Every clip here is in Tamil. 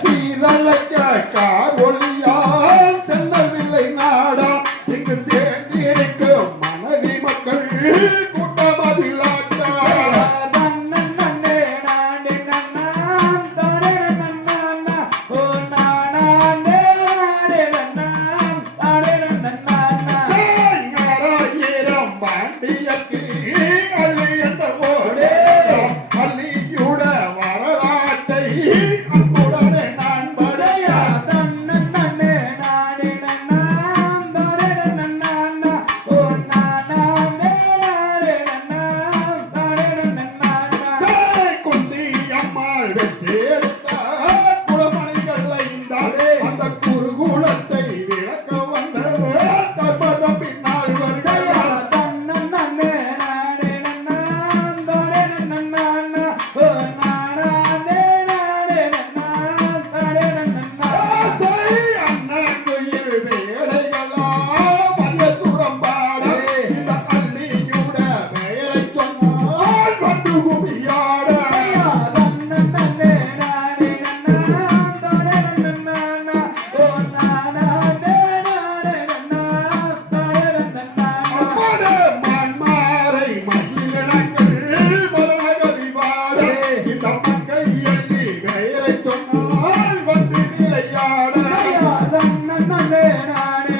சீரலைக்க கார் ஒளியால் செல்லவில்லை நாடா. இங்கு சேர்ந்திருக்கும் மனைவி மக்கள் Yeah. மன்னே நானே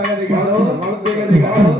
తగది కాదు తగది కాదు